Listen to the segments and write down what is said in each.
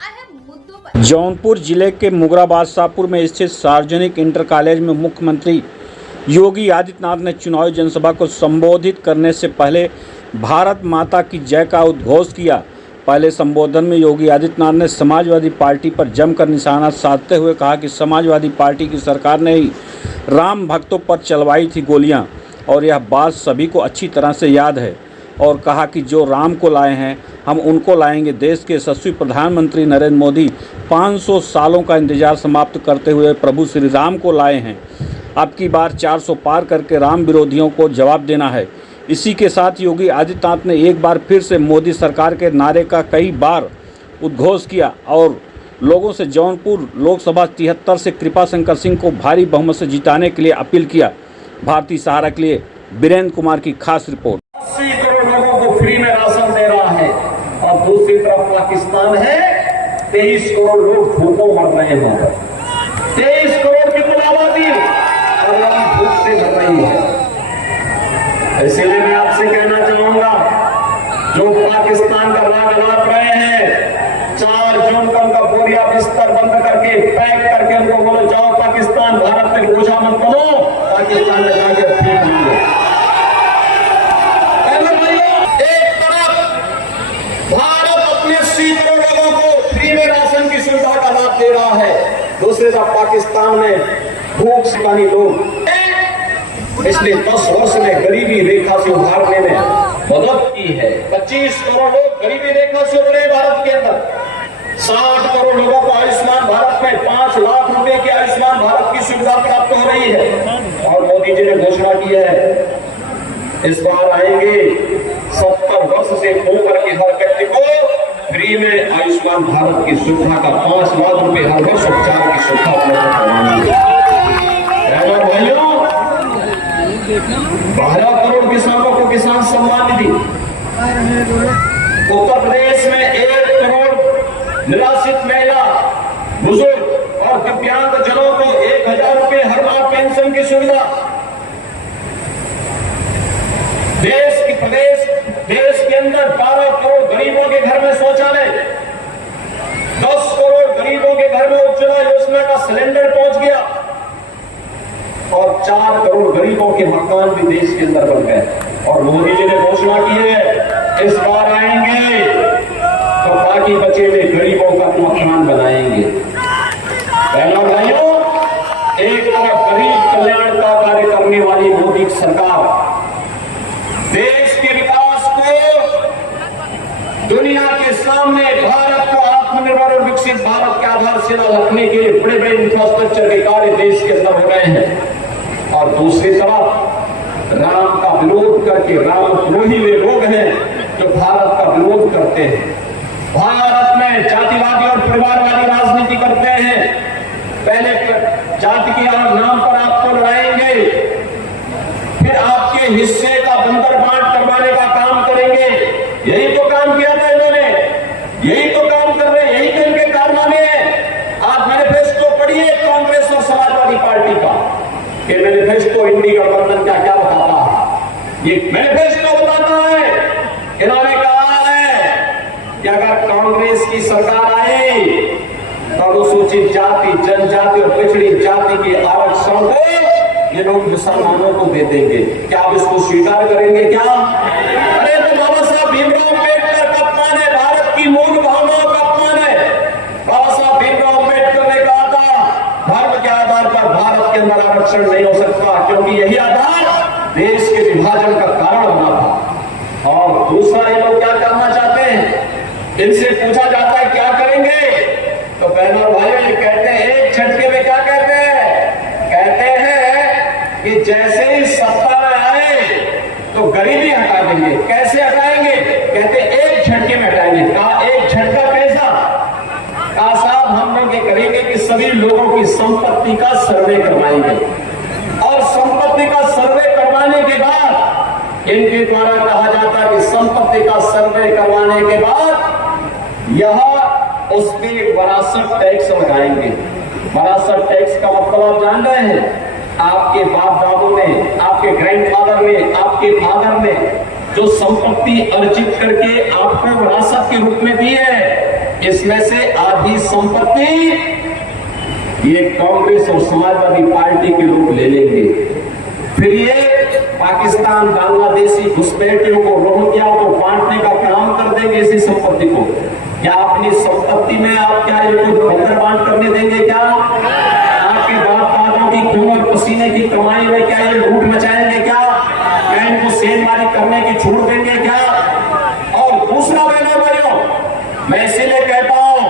अहम मुद्दों पर। जौनपुर जिले के मुगराबाद शाहपुर में स्थित सार्वजनिक इंटर कॉलेज में मुख्यमंत्री योगी आदित्यनाथ ने चुनावी जनसभा को संबोधित करने से पहले भारत माता की जय का उद्घोष किया। पहले संबोधन में योगी आदित्यनाथ ने समाजवादी पार्टी पर जमकर निशाना साधते हुए कहा कि समाजवादी पार्टी की सरकार ने ही राम भक्तों पर चलवाई थी गोलियां और यह बात सभी को अच्छी तरह से याद है, और कहा कि जो राम को लाए हैं हम उनको लाएंगे। देश के यशस्वी प्रधानमंत्री नरेंद्र मोदी 500 सालों का इंतजार समाप्त करते हुए प्रभु श्री राम को लाए हैं। अब की बार 400 पार करके राम विरोधियों को जवाब देना है। इसी के साथ योगी आदित्यनाथ ने एक बार फिर से मोदी सरकार के नारे का कई बार उद्घोष किया और लोगों से जौनपुर लोकसभा 73 से कृपा शंकर सिंह को भारी बहुमत से जिताने के लिए अपील किया। भारतीय सहारा के लिए वीरेंद्र कुमार की खास रिपोर्ट। 80 करोड़ लोगों को फ्री में राशन दे रहा है और दूसरी तरफ पाकिस्तान है 23 करोड़ लोग भूखों मर रहे हैं। 23 करोड़ की कुल आबादी और हम भूख से मर रही है। इसलिए मैं आपसे कहना चाहूंगा, जो पाकिस्तान का राग लाप रहे हैं, 4 जून को उनका बोरिया बिस्तर बंद करके पैक करके उनको बोलो जाओ पाकिस्तान, भारत में बोझा मत बनो, पाकिस्तान में जाकर ठीक नहीं है। एक तरफ भारत अपने 80 करोड़ लोगों को फ्री में राशन की सुविधा का लाभ दे रहा है, दूसरी तरफ पाकिस्तान में भूख सिपाही लोग इसलिए 10 वर्ष में गरीबी रेखा से उभारने में मदद की है। 25 करोड़ लोग गरीबी रेखा से उभरे भारत के अंदर। 60 करोड़ लोगों को आयुष्मान भारत में 5 लाख रुपए की आयुष्मान भारत की सुविधा प्राप्त हो रही है। और मोदी जी ने घोषणा की है इस बार आएंगे 70 वर्ष से ऊपर के हर व्यक्ति को फ्री में आयुष्मान भारत की सुविधा का 5 लाख रुपए हर वर्ष उपचार की सुविधा उपलब्ध करवाएंगे। भाइयों, 12 करोड़ किसानों को किसान सम्मान निधि, उत्तर प्रदेश में 1 करोड़ निराश्रित महिला, बुजुर्ग और दिव्यांग जनों को 1000 रुपए हर माह पेंशन की सुविधा। देश के अंदर 12 करोड़ गरीबों के घर में शौचालय, 10 करोड़ गरीबों के घर में उज्ज्वला योजना का सिलेंडर पहुंच गया और 4 करोड़ गरीबों के मकान भी देश के अंदर बन गए। और मोदी जी ने घोषणा की है इस बार आएंगे तो बाकी बचे हुए गरीबों का मकान बनाएंगे। भाइयों, एक तरफ गरीब कल्याण का कार्य करने वाली मोदी सरकार देश के विकास को दुनिया के सामने भारत को आत्मनिर्भर और विकसित भारत के आधारशिला रखने के लिए बड़े बड़े इंफ्रास्ट्रक्चर के कार्य देश के अंदर हो रहे हैं। और दूसरी तरफ राम का विरोध करके रामद्रोही वे लोग हैं जो भारत का विरोध करते हैं, भारत में जातिवादी और परिवारवादी राजनीति करते हैं। पहले जाति के नाम पर आपको लड़ाएंगे, फिर आपके हिस्से का बंदर बांट करवाने का काम करेंगे। यही तो काम किया था इन्होंने, यही तो काम कर रहे हैं, यही तो इनके कारनामे हैं। आप मैनिफेस्टो पढ़िए कांग्रेस और समाजवादी पार्टी का, ये मैनिफेस्टो इंडी गठबंधन क्या क्या बताता है। ये मैनिफेस्टो बताता है, इन्होंने कहा है कि अगर कांग्रेस की सरकार आए तो अनुसूचित जाति, जनजाति और पिछड़ी जाति के आरक्षण को ये लोग मुसलमानों को दे देंगे। क्या आप इसको स्वीकार करेंगे क्या? अरे तो बाबा साहब भीमराव अम्बेडकर का अपमान है, भारत की मूल भावनाओं का अपमान है। बाबा साहब भीमराव अम्बेडकर ने कहा था धर्म के आधार पर भारत के अंदर आरक्षण नहीं हो सकता, क्योंकि यही आधार देश के विभाजन का कारण बना था। और दूसरा ये लोग क्या करना चाहते हैं, इनसे पूछा जाता है क्या करेंगे, तो बहनों और भाइयों ये कहते हैं एक झटके में क्या कहते हैं, कहते हैं कि जैसे ही सत्ता में आए तो गरीबी हटा देंगे। कैसे हटाएंगे, कहते एक झटके में हटाएंगे। कहा एक झटका कैसा, कहा साहब हम लोग ये करेंगे कि सभी लोगों की संपत्ति का सर्वे करवाएंगे और संपत्ति का सर्वे करवाने के बाद इनके द्वारा कहा जाता है कि संपत्ति का सर्वे करवाने के बाद यह उस पर वरासत टैक्स लगाएंगे। वरासत टैक्स का मतलब आप जान रहे हैं, आपके बाप दादों ने, आपके ग्रैंडफादर ने, आपके फादर ने जो संपत्ति अर्जित करके आपको विरासत के रूप में दी है, इसमें से आधी संपत्ति ये कांग्रेस और समाजवादी पार्टी के लोग ले लेंगे। फिर ये पाकिस्तान बांग्लादेशी घुसपैठियों को, रोहिंग्या को बांटने का काम कर देंगे इसी संपत्ति को। क्या अपनी संपत्ति में आप क्या ये कुछ बंदर बांट करने देंगे? क्या आपके बाप दादों की खून और पसीने की कमाई में क्या ये लूट मचाएंगे? क्या इनको सेंधमारी करने की छूट देंगे? क्या? और दूसरा भाइयों, मैं इसीलिए कहता हूं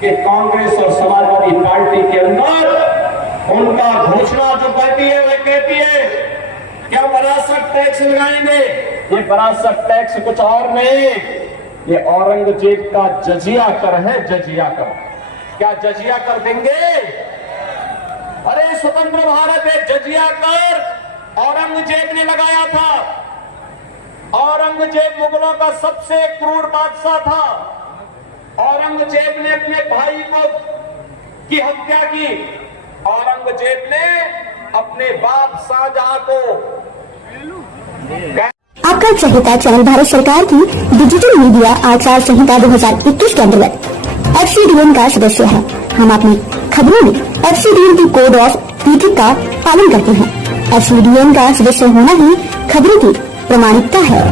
कि कांग्रेस और समाजवादी पार्टी के अंदर उनका घोषणा जो कहती है वह कहती है क्या विरासत टैक्स लगाएंगे। ये विरासत टैक्स कुछ और नहीं, ये औरंगजेब का जजिया कर है, जजिया कर। क्या जजिया कर देंगे? अरे स्वतंत्र भारत है, जजिया कर औरंगजेब ने लगाया था। औरंगजेब मुगलों का सबसे क्रूर बादशाह था। औरंगजेब ने अपने भाई को की हत्या की। औरंगजेब ने अपने बाप शाहजहां को आपका चहेता चैनल भारत सरकार की डिजिटल मीडिया आचार संहिता 2021 के अंतर्गत FCDN का सदस्य है। हम अपनी खबरों में FCDN की कोड ऑफ इथिक्स का पालन करते हैं। FCDN का सदस्य होना ही खबरों की प्रामाणिकता है।